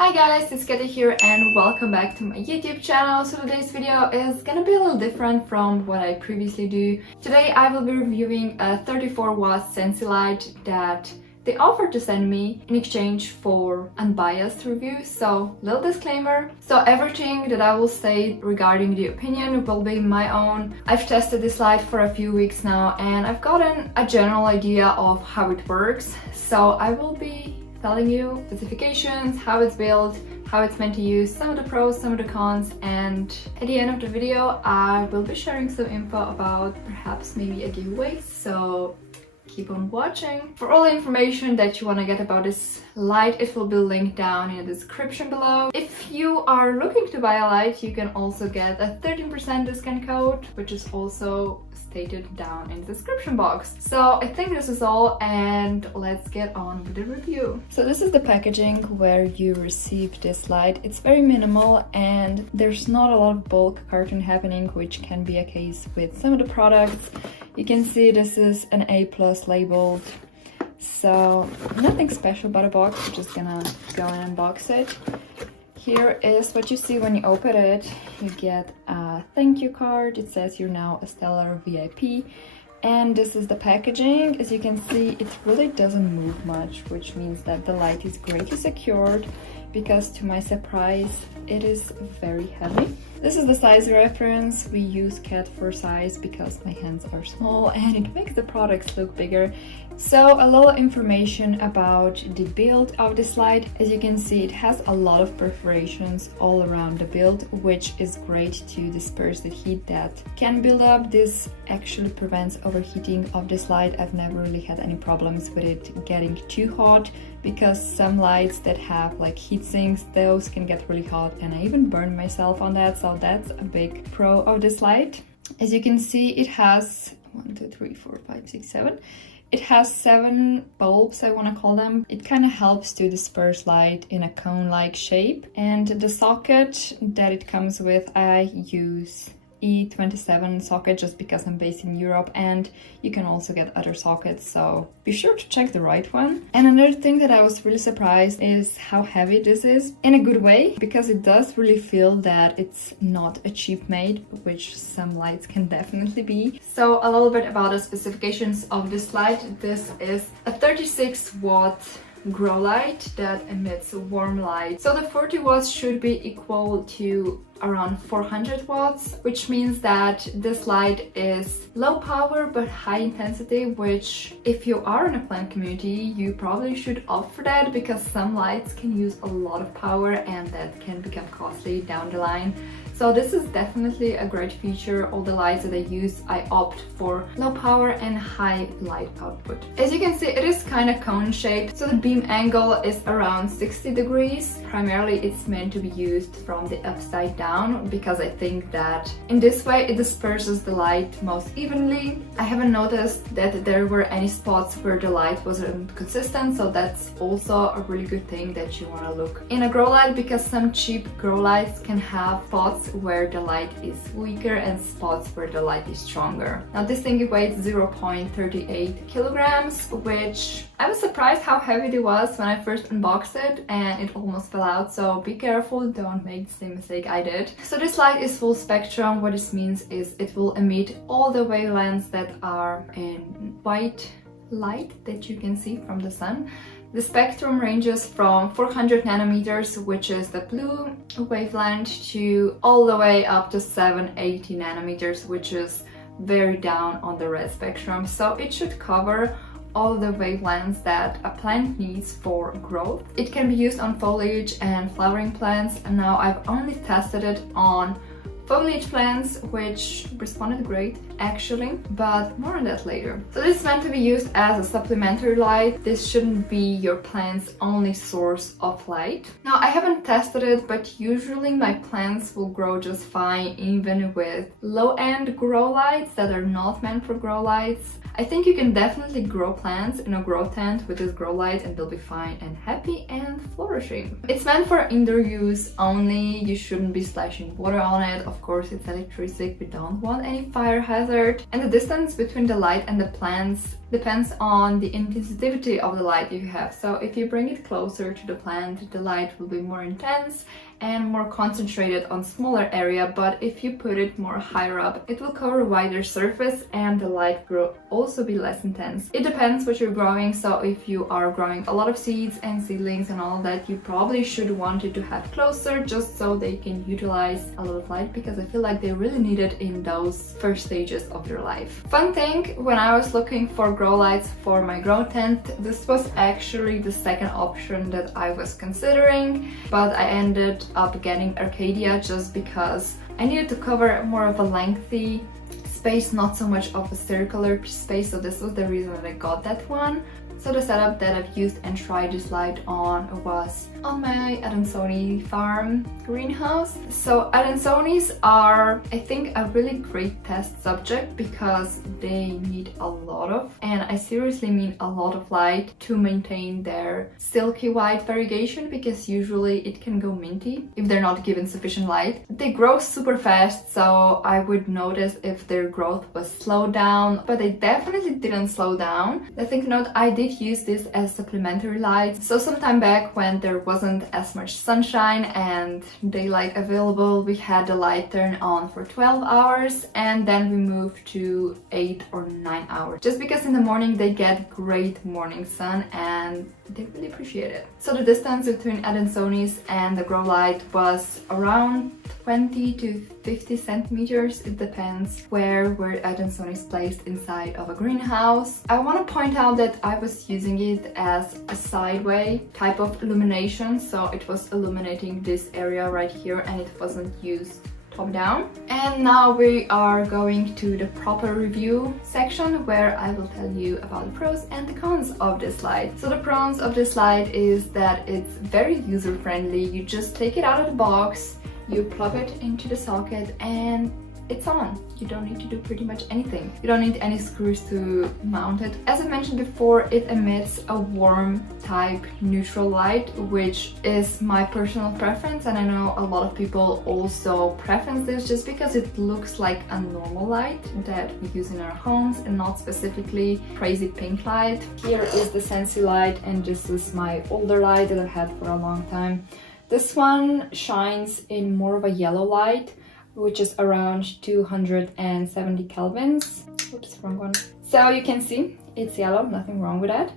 Hi guys, it's Katie here and welcome back to my YouTube channel. So today's video is gonna be a little different from what I previously do. Today I will be reviewing a 34 watt Sensi light that they offered to send me in exchange for unbiased review. So little disclaimer. So everything that I will say regarding the opinion will be my own. I've tested this light for a few weeks now and I've gotten a general idea of how it works. So I will be telling you specifications, how it's built, how it's meant to use, some of the pros, some of the cons, and at the end of the video I will be sharing some info about perhaps maybe a giveaway, so keep on watching. For all the information that you want to get about this light, it will be linked down in the description below. If you are looking to buy a light, you can also get a 13% discount code, which is also stated down in the description box. So I think this is all and let's get on with the review. So this is the packaging where you receive this light. It's very minimal and there's not a lot of bulk carton happening, which can be a case with some of the products. You can see this is an A+ labeled, so nothing special about a box. We're just gonna go and unbox it. Here is what you see when you open it. You get a thank you card. It says you're now a Stellar VIP. And this is the packaging. As you can see, it really doesn't move much, which means that the light is greatly secured because to my surprise, it is very heavy. This is the size reference. We use Cat for size because my hands are small and it makes the products look bigger. So a little information about the build of this light. As you can see, it has a lot of perforations all around the build, which is great to disperse the heat that can build up. This actually prevents overheating of this light. I've never really had any problems with it getting too hot, because some lights that have like heat sinks, those can get really hot and I even burned myself on that, so that's a big pro of this light. As you can see, it has 1, 2, 3, 4, 5, 6, 7. It has 7 bulbs, I want to call them. It kind of helps to disperse light in a cone-like shape. And the socket that it comes with, I use E27 socket just because I'm based in Europe, and you can also get other sockets, so be sure to check the right one. And another thing that I was really surprised is how heavy this is, in a good way, because it does really feel that it's not a cheap made, which some lights can definitely be. So a little bit about the specifications of this light. This is a 36 watt grow light that emits warm light. So the 40 watts should be equal to around 400 watts, which means that this light is low power but high intensity, which if you are in a plant community, you probably should opt for that, because some lights can use a lot of power and that can become costly down the line. So this is definitely a great feature. All the lights that I use, I opt for low power and high light output. As you can see, it is kind of cone shaped, so the beam angle is around 60 degrees. Primarily it's meant to be used from the upside down, because I think that in this way it disperses the light most evenly. I haven't noticed that there were any spots where the light wasn't consistent, so that's also a really good thing that you want to look in a grow light, because some cheap grow lights can have spots where the light is weaker and spots where the light is stronger. Now this thing weighs 0.38 kilograms, which I was surprised how heavy it was when I first unboxed it, and it almost fell out, so be careful, don't make the same mistake I did. So this light is full spectrum. What this means is it will emit all the wavelengths that are in white light that you can see from the sun. The spectrum ranges from 400 nanometers, which is the blue wavelength, to all the way up to 780 nanometers, which is very down on the red spectrum. So it should cover all the wavelengths that a plant needs for growth. It can be used on foliage and flowering plants, and now I've only tested it on foliage plants, which responded great actually, but more on that later. So this is meant to be used as a supplementary light. This shouldn't be your plant's only source of light. Now I haven't tested it, but usually my plants will grow just fine even with low-end grow lights that are not meant for grow lights. I think you can definitely grow plants in a grow tent with this grow light and they'll be fine and happy and flourishing. It's meant for indoor use only. You shouldn't be splashing water on it. Of course, it's electricity. We don't want any fire hazards method. And the distance between the light and the plants depends on the intensity of the light you have. So if you bring it closer to the plant, the light will be more intense and more concentrated on smaller area, but if you put it more higher up, it will cover a wider surface and the light will also be less intense. It depends what you're growing, so if you are growing a lot of seeds and seedlings and all that, you probably should want it to have closer just so they can utilize a lot of light, because I feel like they really need it in those first stages of their life. Fun thing, when I was looking for grow lights for my grow tent, this was actually the second option that I was considering, but I ended up getting Arcadia just because I needed to cover more of a lengthy space, not so much of a circular space, so this was the reason that I got that one. So the setup that I've used and tried this light on was on my Adansoni farm greenhouse. So Adansonis are, I think, a really great test subject because they need a lot of, and I seriously mean a lot of light to maintain their silky white variegation, because usually it can go minty if they're not given sufficient light. They grow super fast, so I would notice if their growth was slowed down, but they definitely didn't slow down. The thing to note, I did use this as supplementary light. So sometime back when there wasn't as much sunshine and daylight available, we had the light turn on for 12 hours and then we moved to 8 or 9 hours, just because in the morning they get great morning sun and they really appreciate it. So the distance between Adansonis and the grow light was around 20 to 50 centimeters. It depends where Adansoni is placed inside of a greenhouse. I want to point out that I was using it as a sideway type of illumination, so it was illuminating this area right here and it wasn't used top down. And now we are going to the proper review section where I will tell you about the pros and the cons of this light. So the pros of this light is that it's very user friendly. You just take it out of the box, you plug it into the socket and it's on. You don't need to do pretty much anything. You don't need any screws to mount it. As I mentioned before, it emits a warm type neutral light, which is my personal preference, and I know a lot of people also preference this just because it looks like a normal light that we use in our homes and not specifically crazy pink light. Here is the Sensi light, and this is my older light that I've had for a long time. This one shines in more of a yellow light, which is around 270 kelvins. Oops, wrong one. So you can see it's yellow, nothing wrong with that.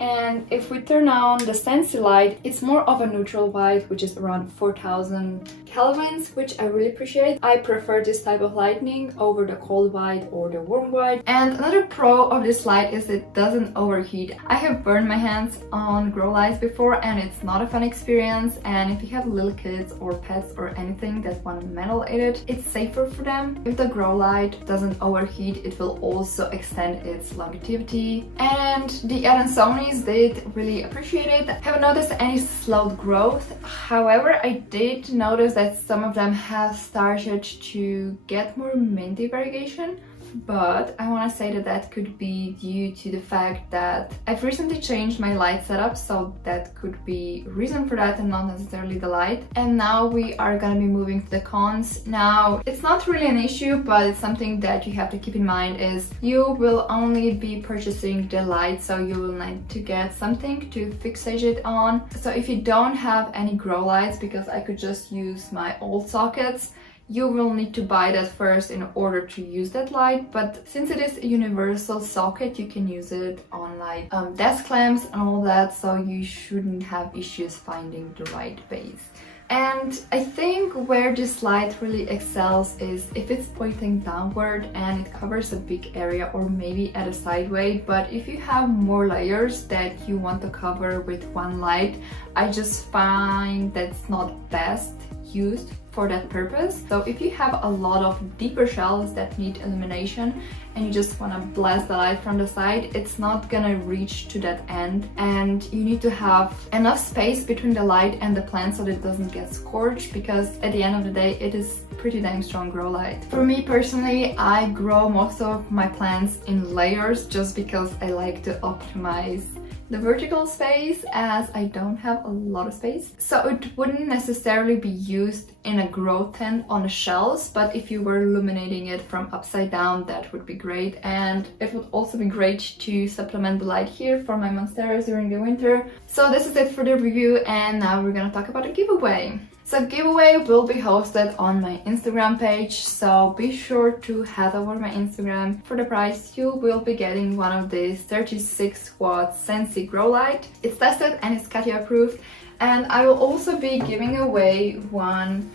And if we turn on the Sensi light, it's more of a neutral white, which is around 4000 kelvins, which I really appreciate. I prefer this type of lighting over the cold white or the warm white. And another pro of this light is it doesn't overheat. I have burned my hands on grow lights before and it's not a fun experience, and if you have little kids or pets or anything that want metal in it, it's safer for them. If the grow light doesn't overheat, it will also extend its longevity. And the Adansoni did really appreciate it. I haven't noticed any slowed growth. However, I did notice that some of them have started to get more minty variegation, but I want to say that that could be due to the fact that I've recently changed my light setup, so that could be a reason for that and not necessarily the light. And now we are gonna be moving to the cons. Now, it's not really an issue, but it's something that you have to keep in mind is you will only be purchasing the light, so you will need to get something to fixate it on. So if you don't have any grow lights, because I could just use my old sockets, you will need to buy that first in order to use that light. But since it is a universal socket, you can use it on like desk lamps and all that, so you shouldn't have issues finding the right base. And I think where this light really excels is if it's pointing downward and it covers a big area, or maybe at a sideway. But if you have more layers that you want to cover with one light, I just find that's not best used for that purpose. So if you have a lot of deeper shelves that need illumination and you just want to blast the light from the side, it's not gonna reach to that end, and you need to have enough space between the light and the plant so that it doesn't get scorched, because at the end of the day it is pretty damn strong grow light. For me personally, I grow most of my plants in layers just because I like to optimize the vertical space, as I don't have a lot of space. So it wouldn't necessarily be used in a growth tint on the shells, but if you were illuminating it from upside down, that would be great. And it would also be great to supplement the light here for my monsteras during the winter. So this is it for the review, and now we're gonna talk about a giveaway. So giveaway will be hosted on my Instagram page, so be sure to head over my Instagram. For the prize, you will be getting one of these 36 watt Sensi grow light. It's tested and it's Katya approved, and I will also be giving away one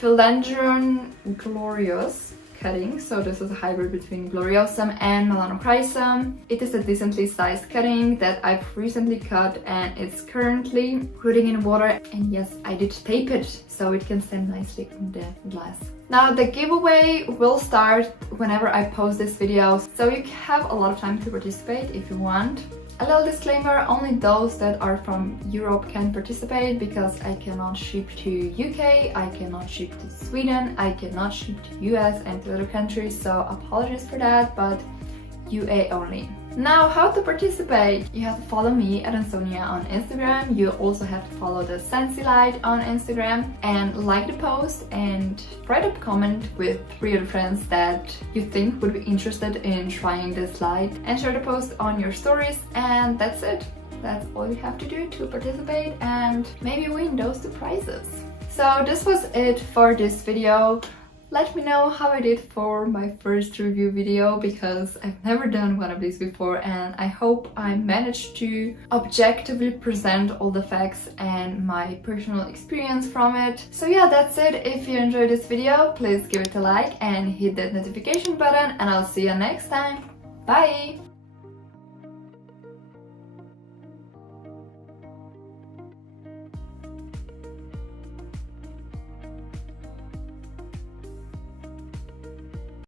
Philodendron Glorious cutting. So this is a hybrid between Gloriosum and Melanochrysum. It is a decently sized cutting that I've recently cut, and it's currently rooting in water, and yes, I did tape it so it can stand nicely in the glass. Now the giveaway will start whenever I post this video, so you have a lot of time to participate if you want. A little disclaimer, only those that are from Europe can participate, because I cannot ship to UK, I cannot ship to Sweden, I cannot ship to US and to other countries, so apologies for that, but UA only. Now, how to participate? You have to follow me at Ansonia on Instagram. You also have to follow the Sensi Light on Instagram and like the post and write a comment with 3 other friends that you think would be interested in trying this light, and share the post on your stories, and that's it. That's all you have to do to participate and maybe win those 2 prizes. So this was it for this video. Let me know how I did for my first review video, because I've never done one of these before, and I hope I managed to objectively present all the facts and my personal experience from it. So yeah, that's it. If you enjoyed this video, please give it a like and hit that notification button, and I'll see you next time. Bye!